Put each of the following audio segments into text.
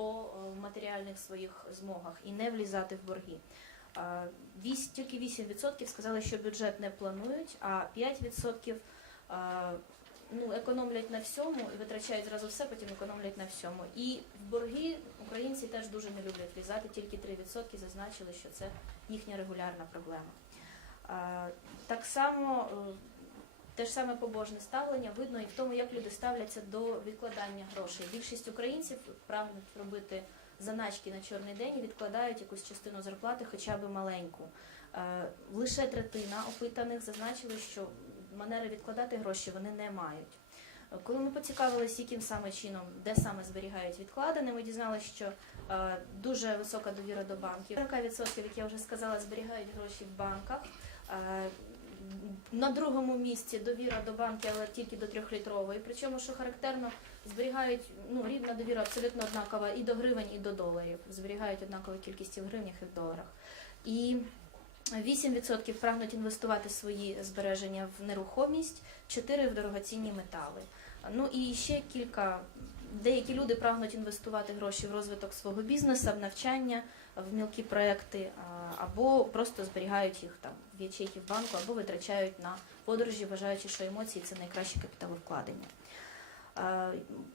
по е, матеріальних своїх змогах і не влізати в борги. Тільки 8% сказали, що бюджет не планують, а 5% е, ну, економлять на всьому і витрачають зразу все, потім економлять на всьому. І в борги українці теж дуже не люблять влізати, тільки 3% зазначили, що це їхня регулярна проблема. Так само е, те ж саме побожне ставлення видно і в тому, як люди ставляться до відкладання грошей. Більшість українців прагнуть робити заначки на чорний день і відкладають якусь частину зарплати, хоча б маленьку. Е, Лише третина опитаних зазначили, що манери відкладати гроші вони не мають. Е, Коли ми поцікавилися, яким саме чином, де саме зберігають відкладене, ми дізналися, що е, дуже висока довіра до банків. 40%, як я вже сказала, зберігають гроші в банках. На другому місці довіра до банки, але тільки до трьохлітрової. Причому, що характерно, зберігають ну, рівна довіра абсолютно однакова і до гривень, і до доларів. Зберігають однакову кількість і в гривнях, і в доларах. І 8% прагнуть інвестувати свої збереження в нерухомість, 4% в дорогоцінні метали. Ну і ще кілька. Деякі люди прагнуть інвестувати гроші в розвиток свого бізнесу, в навчання, в мілкі проекти, або просто зберігають їх там в ячейки в банку, або витрачають на подорожі, вважаючи, що емоції це найкраще капіталовкладення.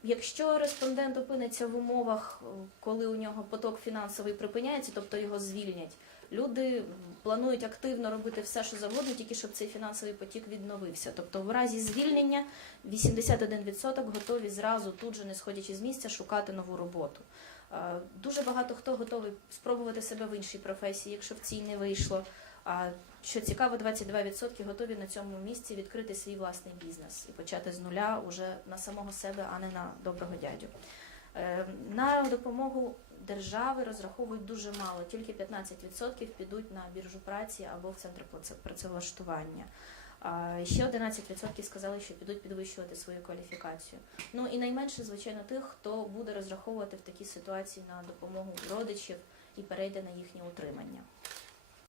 Якщо респондент опиниться в умовах, е, коли у нього поток фінансовий припиняється, тобто його звільнять, люди планують активно робити все, що завгодно, тільки щоб цей фінансовий потік відновився. Тобто, в разі звільнення 81% готові зразу, тут же не сходячи з місця, шукати нову роботу. Дуже багато хто готовий спробувати себе в іншій професії, якщо в цій не вийшло. А що цікаво, 22% готові на цьому місці відкрити свій власний бізнес і почати з нуля уже на самого себе, а не на доброго дядю. Е, На допомогу держави розраховують дуже мало, тільки 15% підуть на біржу праці або в центр працевлаштування. Ще 11% сказали, що підуть підвищувати свою кваліфікацію. Ну і найменше, звичайно, тих, хто буде розраховувати в такій ситуації на допомогу родичів і перейде на їхнє утримання.